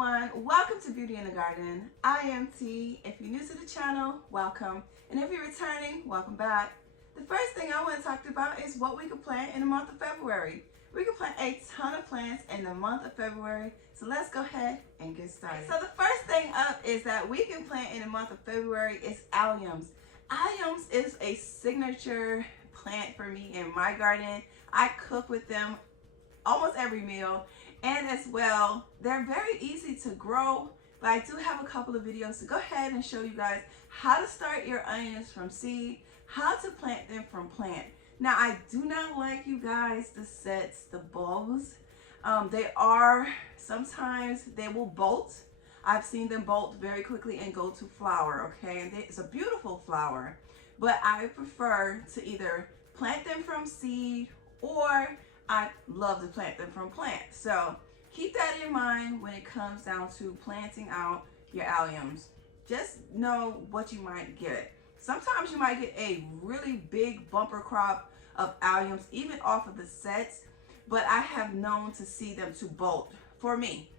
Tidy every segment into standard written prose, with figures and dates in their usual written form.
everyone, welcome to Beauty in the Garden. I am T. If you're new to the channel, welcome. And if you're returning, welcome back. The first thing I want to talk about is what we can plant in the month of February. We can plant a ton of plants in the month of February, so let's go ahead and get started. So the first thing up is that we can plant in the month of February is aliums. Aliums is a signature plant for me in my garden. I cook with them almost every meal. And as well, they're very easy to grow, but I do have a couple of videos to go ahead and show you guys how to start your onions from seed, how to plant them from plant. Now, I do not like, you guys, the sets, the bulbs. Sometimes they will bolt. I've seen them bolt very quickly and go to flower, okay? And it's a beautiful flower, but I prefer to either plant them from seed or I love to plant them from plant. So keep that in mind when it comes down to planting out your aliums. Just know what you might get. Sometimes you might get a really big bumper crop of aliums, even off of the sets, but I have known to see them to bolt for me.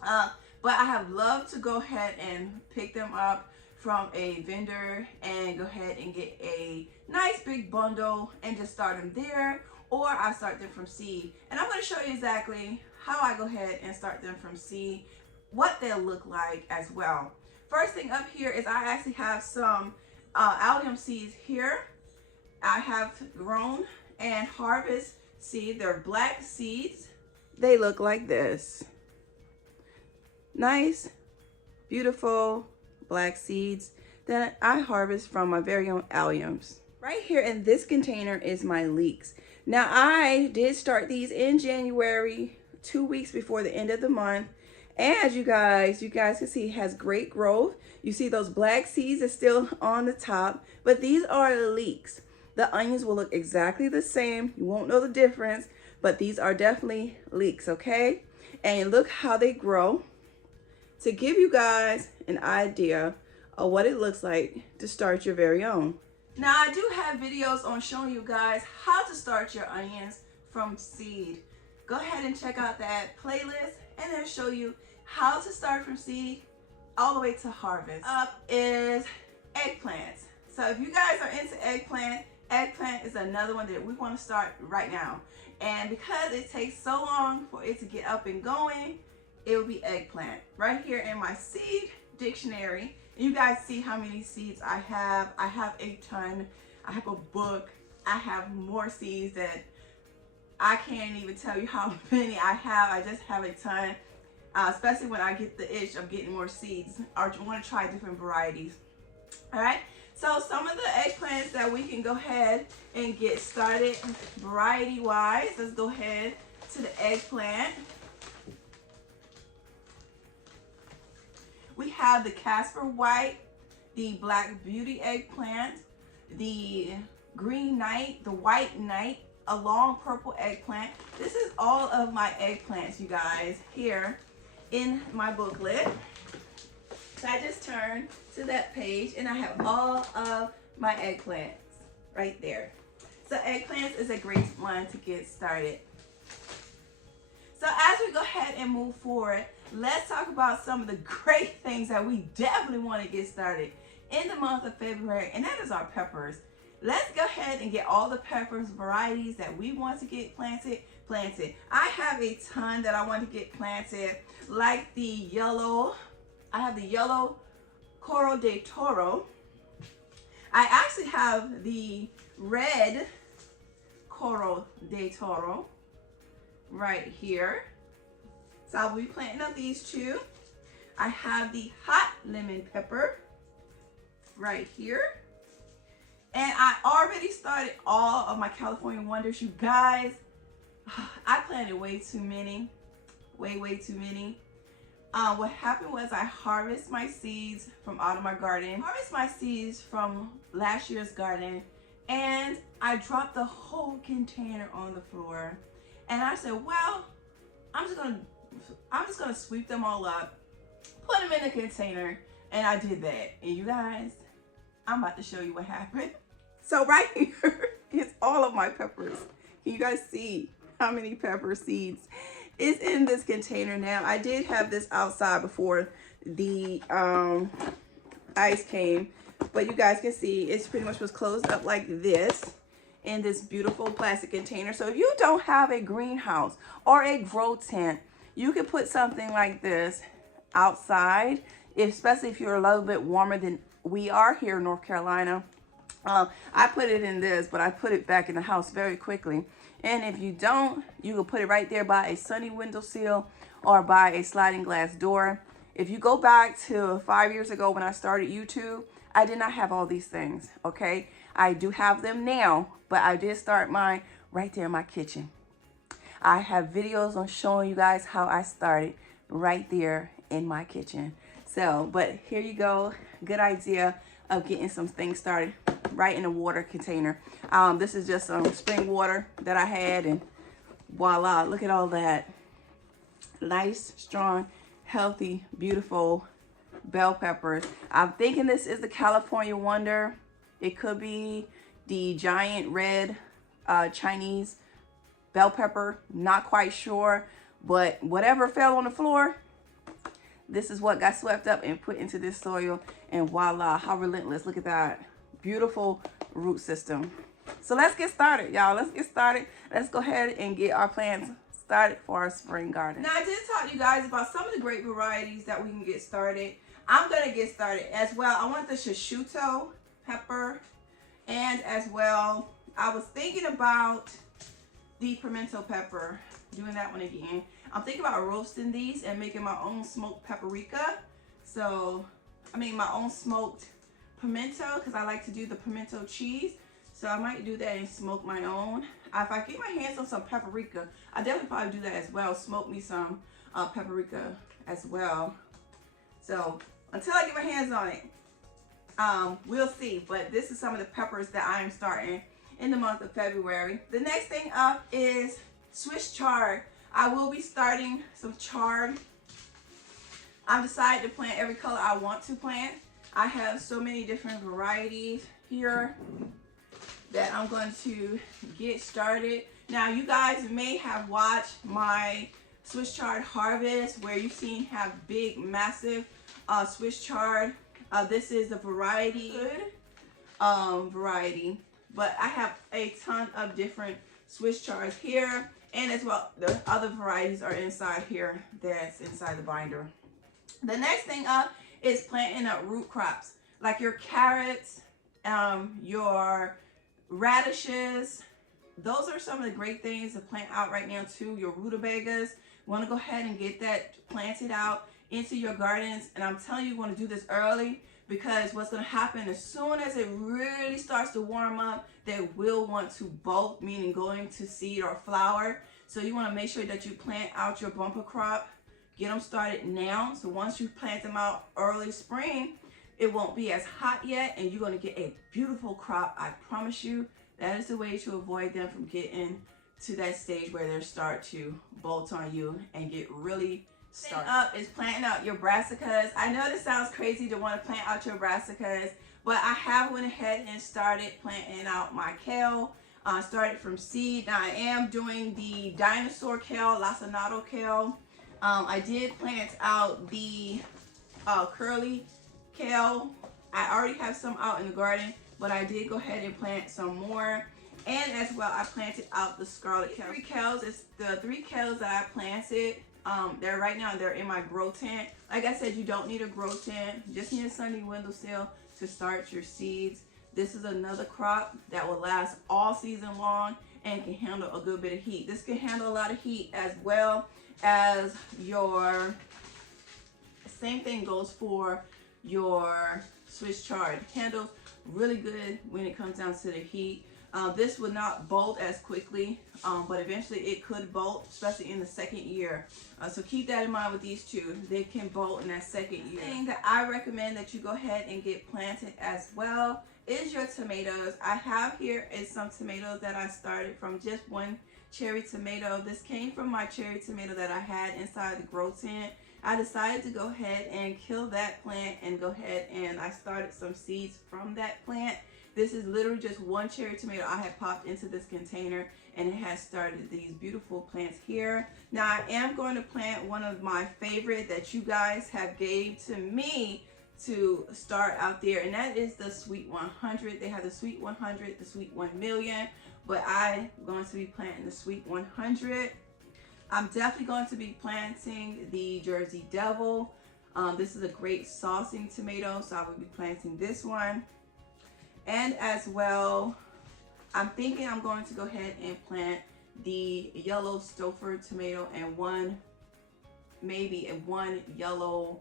But I have loved to go ahead and pick them up from a vendor and go ahead and get a nice big bundle and just start them there. Or I start them from seed. And I'm going to show you exactly how I go ahead and start them from seed, what they'll look like as well. First thing up here is I actually have some allium seeds here. I have grown and harvest seeds. They're black seeds. They look like this. Nice, beautiful black seeds that I harvest from my very own alliums. Right here in this container is my leeks. Now, I did start these in January, 2 weeks before the end of the month. As you guys can see, it has great growth. You see those black seeds are still on the top, but these are leeks. The onions will look exactly the same. You won't know the difference, but these are definitely leeks, okay? And look how they grow. To give you guys an idea of what it looks like to start your very own. Now, I do have videos on showing you guys how to start your onions from seed. Go ahead and check out that playlist and it'll show you how to start from seed all the way to harvest. Up is eggplants. So if you guys are into eggplant is another one that we want to start right now. And because it takes so long for it to get up and going, it will be eggplant. Right here in my seed dictionary, you guys see how many seeds I have. I have a ton. I have a book. I have more seeds that I can't even tell you how many I have. I just have a ton, especially when I get the itch of getting more seeds or want to try different varieties. All right, so some of the eggplants that we can go ahead and get started variety wise. Let's go ahead to the eggplant. We have the Casper White, the Black Beauty eggplant, the Green Knight, the White Knight, a long purple eggplant. This is all of my eggplants, you guys, here in my booklet. So I just turned to that page and I have all of my eggplants right there. So eggplants is a great one to get started. So as we go ahead and move forward, let's talk about some of the great things that we definitely want to get started in the month of February, and that is our peppers. Let's go ahead and get all the peppers varieties that we want to get planted. I have a ton that I want to get planted, like the yellow. I have the yellow Coro de Toro. I actually have the red Coro de Toro right here. So I'll be planting up these two. I have the hot lemon pepper right here. And I already started all of my California Wonders, you guys. I planted way too many, way too many. What happened was I harvested my seeds from out of my garden, harvested my seeds from last year's garden, and I dropped the whole container on the floor. And I said, well, I'm just gonna sweep them all up, put them in a container, and I did that. And you guys, I'm about to show you what happened. So right here is all of my peppers. Can you guys see how many pepper seeds It's in this container now. I did have this outside before the ice came, but you guys can see it's pretty much was closed up like this in this beautiful plastic container. So if you don't have a greenhouse or a grow tent, you can put something like this outside, especially if you're a little bit warmer than we are here in North Carolina. I put it in this, but I put it back in the house very quickly. And if you don't, you can put it right there by a sunny windowsill or by a sliding glass door. If you go back to 5 years ago when I started YouTube, I did not have all these things, okay? I do have them now, but I did start mine right there in my kitchen. I have videos on showing you guys how I started right there in my kitchen. So, but here you go. Good idea of getting some things started right in a water container. This is just some spring water that I had, and voila, look at all that. Nice, strong, healthy, beautiful bell peppers. I'm thinking this is the California Wonder. It could be the giant red Chinese bell pepper, not quite sure, but whatever fell on the floor, this is what got swept up and put into this soil, and voila, how relentless. Look at that beautiful root system. So let's get started, y'all. Let's get started. Let's go ahead and get our plants started for our spring garden. Now, I did talk to you guys about some of the great varieties that we can get started. I'm gonna get started as well. I want the shishito pepper, and as well, I was thinking about the pimento pepper, doing that one again. I'm thinking about roasting these and making my own smoked paprika. So, I mean my own smoked pimento, because I like to do the pimento cheese. So I might do that and smoke my own. If I get my hands on some paprika, I definitely probably do that as well. Smoke me some paprika as well. So until I get my hands on it, we'll see. But this is some of the peppers that I'm starting in the month of February. The next thing up is Swiss chard. I will be starting some chard. I've decided to plant every color I want to plant. I have so many different varieties here that I'm going to get started. Now, you guys may have watched my Swiss chard harvest where you've seen have big, massive Swiss chard. This is the variety, variety, but I have a ton of different Swiss chards here, and as well the other varieties are inside here that's inside the binder. The next thing up is planting up root crops like your carrots, your radishes. Those are some of the great things to plant out right now too. Your rutabagas, you want to go ahead and get that planted out into your gardens. And I'm telling you, you want to do this early, because what's going to happen as soon as it really starts to warm up, they will want to bolt, meaning going to seed or flower. So you want to make sure that you plant out your bumper crop, get them started now. So once you plant them out early spring, it won't be as hot yet, and you're going to get a beautiful crop. I promise you, that is the way to avoid them from getting to that stage where they start to bolt on you and get really started. Up is planting out your brassicas. I know this sounds crazy to want to plant out your brassicas, but I have went ahead and started planting out my kale. Started from seed. Now I am doing the dinosaur kale, lacinato kale. I did plant out the curly kale. I already have some out in the garden, but I did go ahead and plant some more. And as well, I planted out the scarlet kale. It's the three kales that I planted. They're right now, they're in my grow tent. Like I said, you don't need a grow tent. You just need a sunny windowsill to start your seeds. This is another crop that will last all season long and can handle a good bit of heat. This can handle a lot of heat, as well as your, same thing goes for your Swiss chard. Handles really good when it comes down to the heat. This would not bolt as quickly, but eventually it could bolt, especially in the second year. So keep that in mind with these two. They can bolt in that second year. The thing that I recommend that you go ahead and get planted as well is your tomatoes. I have here is some tomatoes that I started from just one cherry tomato. This came from my cherry tomato that I had inside the grow tent. I decided to go ahead and kill that plant and go ahead and I started some seeds from that plant. This is literally just one cherry tomato I have popped into this container, and it has started these beautiful plants here. Now I am going to plant one of my favorite that you guys have gave to me to start out there, and that is the Sweet 100. They have the Sweet 100, the Sweet 1 million, but I'm going to be planting the Sweet 100. I'm definitely going to be planting the Jersey Devil. This is a great saucing tomato, so I will be planting this one. And as well, I'm thinking I'm going to go ahead and plant the yellow Stouffer tomato and one yellow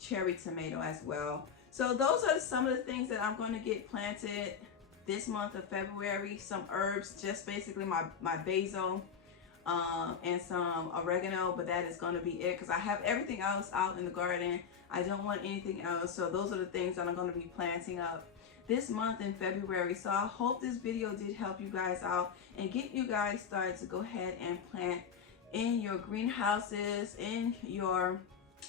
cherry tomato as well. So those are some of the things that I'm going to get planted this month of February. Some herbs, just basically my basil and some oregano, but that is going to be it because I have everything else out in the garden. I don't want anything else. So those are the things that I'm going to be planting up this month in February. So I hope this video did help you guys out and get you guys started to go ahead and plant in your greenhouses, in your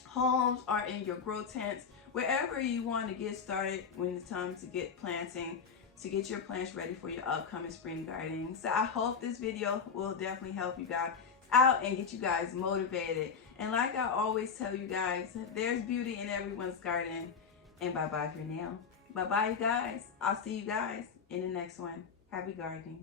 homes, or in your grow tents, wherever you want to get started when it's time to get planting, to get your plants ready for your upcoming spring gardening. So I hope this video will definitely help you guys out and get you guys motivated. And like I always tell you guys, there's beauty in everyone's garden. And bye-bye for now. Bye-bye, guys. I'll see you guys in the next one. Happy gardening.